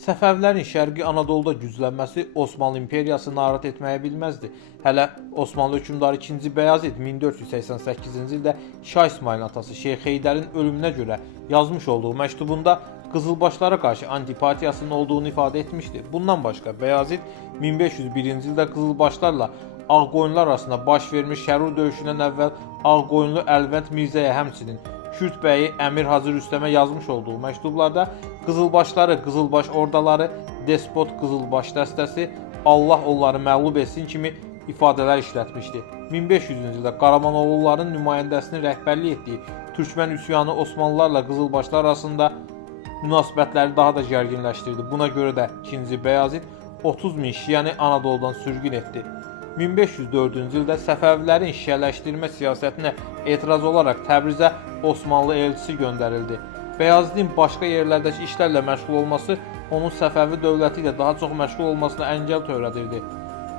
Səfəvilərin Şərqi Anadoluda güclənməsi Osmanlı İmperiyasını narahat etməyə bilməzdi. Hələ Osmanlı hökmdarı 2. Bəyazid 1488-ci ildə Şah İsmailin atası Şeyx Heydərin ölümünə görə yazmış olduğu məktubunda qızılbaşlara qarşı antipatiyasının olduğunu ifadə etmişdi. Bundan başqa Bəyazid 1501-ci ildə qızılbaşlarla Ağqoyunlular arasında baş vermiş Şərur döyüşündən əvvəl Ağqoyunlu Əlvənd Mirzəyə, həmçinin Kürd bəyi Əmir Hacı Rüstəmə yazmış olduğu məktublarda qızılbaşları, qızılbaş ordaları, despot qızılbaş dəstəsi, Allah onları məğlub etsin kimi ifadələr işlətmişdi. 1500-cü ildə Qaramanoğulların nümayəndəsinin rəhbərlik etdiyi Türkmən üsyanı Osmanlılarla qızılbaşlar arasında münasibətləri daha da gərginləşdirdi. Buna görə də 2. Bəyazid 30 min şiəni Anadoludan sürgün etdi. 1504-cü ildə Səfəvilərin şiələşdirmə siyasətinə etiraz olaraq Təbrizə Osmanlı elçisi göndərildi. Bəyazidin başqa yerlərdəki işlərlə məşğul olması onun Səfəvi dövləti ilə daha çox məşğul olmasına əngəl törədirdi.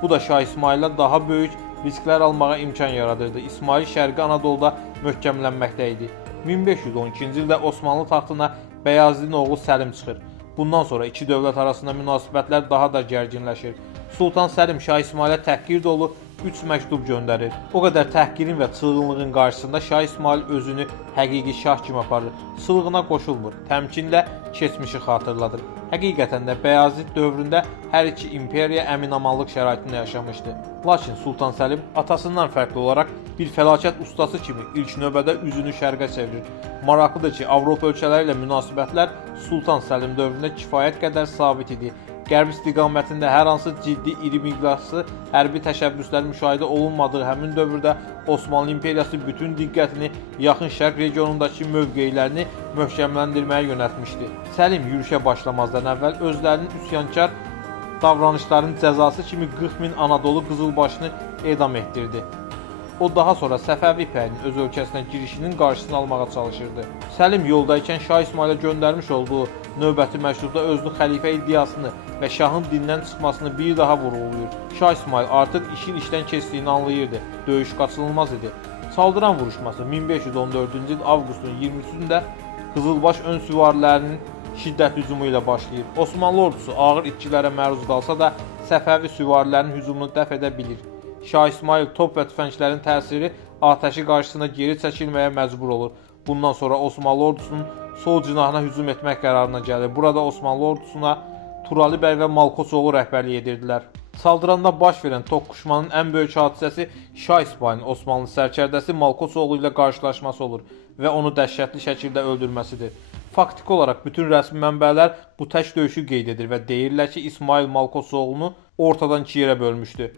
Bu da Şah İsmaillə daha böyük risklər almağa imkan yaradırdı. İsmail Şərqi Anadoluda möhkəmlənməkdə idi. 1512-ci ildə Osmanlı taxtına Bəyazidin oğlu Səlim çıxır. Bundan sonra iki dövlət arasında münasibətlər daha da gərginləşir. Sultan Səlim Şah İsmailə təhqir dolu 3 məktub göndərir. O qədər təhqirin və çılğınlığın qarşısında Şah İsmail özünü həqiqi şah kimi aparır. Çılğına qoşulmur, təmkinlə keçmişi xatırladır. Həqiqətən də Bəyazid dövründə hər iki imperiya əminamanlıq şəraitində yaşamışdı. Lakin Sultan Səlim atasından fərqli olaraq bir fəlakət ustası kimi ilk növbədə üzünü şərqə çevirir. Maraqlıdır ki, Avropa ölkələri ilə münasibətlər Sultan Səlim dövründə kifayət qədər sabit idi. Qərb istiqamətində hər hansı ciddi iri miqyaslı hərbi təşəbbüslər müşahidə olunmadığı həmin dövrdə Osmanlı İmperiyası bütün diqqətini Yaxın Şərq regionundakı mövqeylərini möhkəmləndirməyə yönəltmişdi. Səlim yürüşə başlamazdan əvvəl özlərinin üsyankar davranışların cəzası kimi 40 min Anadolu qızılbaşını edam etdirdi. O daha sonra Səfəvi ipəyinin öz ölkəsinə girişinin qarşısını almağa çalışırdı. Səlim yoldaykən Şah İsmailə göndərmiş olduğu növbəti məktubda özünü xəlifə iddiasını və şahın dindən çıxmasını bir daha vurğulayır. Şah İsmail artıq işin işdən keçdiyini anlayırdı. Döyüş qaçınılmaz idi. Çaldıran vuruşması 1514-cü il avqustun 23-də Qızılbaş ön süvarilərinin şiddətli hücumu ilə başlayır. Osmanlı ordusu ağır itkilərə məruz qalsa da Səfəvi süvarilərinin hücumunu dəf edə bilir. Şah İsmail top və tüfənglərin təsiri atəşi qarşısında geri çəkilməyə məcbur olur. Bundan sonra Osmanlı ordusunun sol cinahına hücum etmək qərarına gəlir. Burada Osmanlı ordusuna Turali bəy və Malkoçoğlu rəhbərlik edirdilər. Saldıranda baş verən toqquşmanın ən böyük hadisəsi Şah İsmailin Osmanlı sərkərdəsi Malkoçoğlu ilə qarşılaşması olur və onu dəhşətli şəkildə öldürməsidir. Faktiki olaraq bütün rəsmi mənbələr bu tək döyüşü qeyd edir və deyirlər ki, İsmail Malkoçoğlunu ortadan iki yerə bölmüşdü.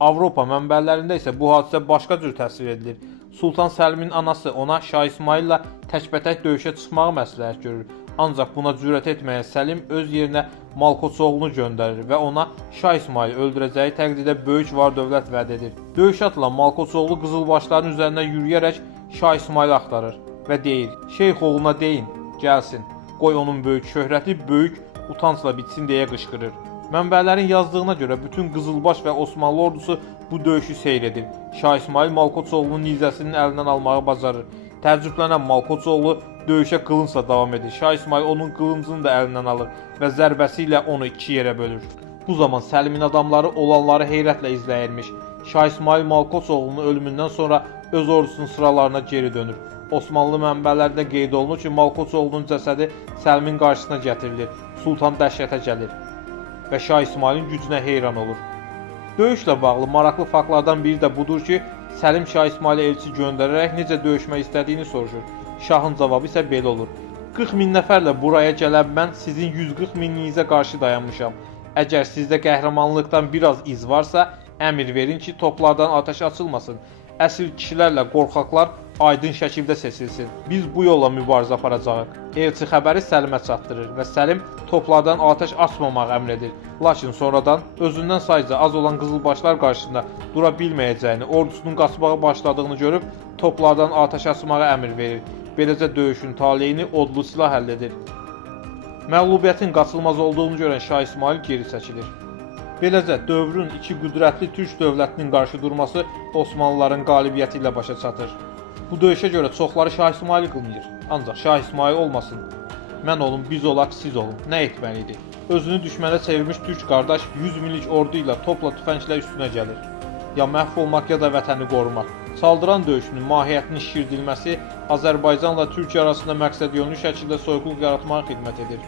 Avropa mənbələrində isə bu hadisə başqa cür təsvir edilir. Sultan Səlimin anası ona Şah İsmaillə təkbətək döyüşə çıxmağı məsləhət görür. Ancaq buna cürət etməyən Səlim öz yerinə Malkoçoğlunu göndərir və ona Şah İsmaili öldürəcəyi təqdirdə böyük var-dövlət vəd edir. Döyüşə atılan Malkoçoğlu qızılbaşların üzərinə yürüyərək Şah İsmaili axtarır və deyir: "Şeyx oğluna deyin, gəlsin. Qoy onun böyük şöhrəti böyük utancla bitsin" deyə qışqırır. Mənbələrin yazdığına görə bütün Qızılbaş və Osmanlı ordusu bu döyüşü seyr edir. Şah İsmail Malkoçoğlunun nizəsinin əlindən almağı bacarır. Təəccüblənən Malkoçoğlu döyüşə qılıncla davam edir. Şah İsmail onun qılıncını da əlindən alır və zərbəsi ilə onu iki yerə bölür. Bu zaman Səlimin adamları olanları heyrətlə izləyirmiş. Şah İsmail Malkoçoğlunun ölümündən sonra öz ordusunun sıralarına geri dönür. Osmanlı mənbələrində qeyd olunur ki, Malkoçoğlunun cəsədi Səlimin qarşısına gətirilir. Sultan dəhşətə gəlir və Şah İsmailin gücünə heyran olur. Döyüşlə bağlı maraqlı faktlardan biri də budur ki, Səlim Şah İsmailə elçi göndərərək necə döyüşmək istədiyini soruşur. Şahın cavabı isə belə olur: 40 min nəfərlə buraya gələn mən sizin 140 mininizə qarşı dayanmışam. Əgər sizdə qəhrəmanlıqdan biraz iz varsa, əmr verin ki, toplardan atəş açılmasın. Əsir kişilərlə qorxaqlar aydın şəkildə seçilsin. Biz bu yolla mübarizə aparacağıq. Elçi xəbəri Səlimə çatdırır və Səlim toplardan atəş açmamağı əmr edir. Lakin sonradan özündən sayca az olan qızılbaşlar qarşısında dura bilməyəcəyini, ordusunun qaçmağa başladığını görüb toplardan atəş açmağa əmr verir. Beləcə döyüşün taleyini odlu silah həll edir. Məğlubiyyətin qaçılmaz olduğunu görən Şah İsmail geri çəkilir. Beləcə dövrün iki qüdrətli türk dövlətinin qarşı durması Osmanlıların qalibiyyəti ilə başa çatır. Bu döyüşə görə çoxları Şah İsmaili qınayır. Ancaq Şah İsmail olmasın, Mən olum, biz olaq, siz olun. Nə etməlidir? Özünü düşmənə çevirmiş türk qardaş 100 minlik ordu ilə topla tüfənglə üstünə gəlir. Ya məhv olmaq, ya da vətəni qorumaq. Saldıran döyüşünün mahiyyətinin şişirdilməsi Azərbaycanla Türkiyə arasında məqsədyönlü şəkildə soyuqluq yaratmağa xidmət edir.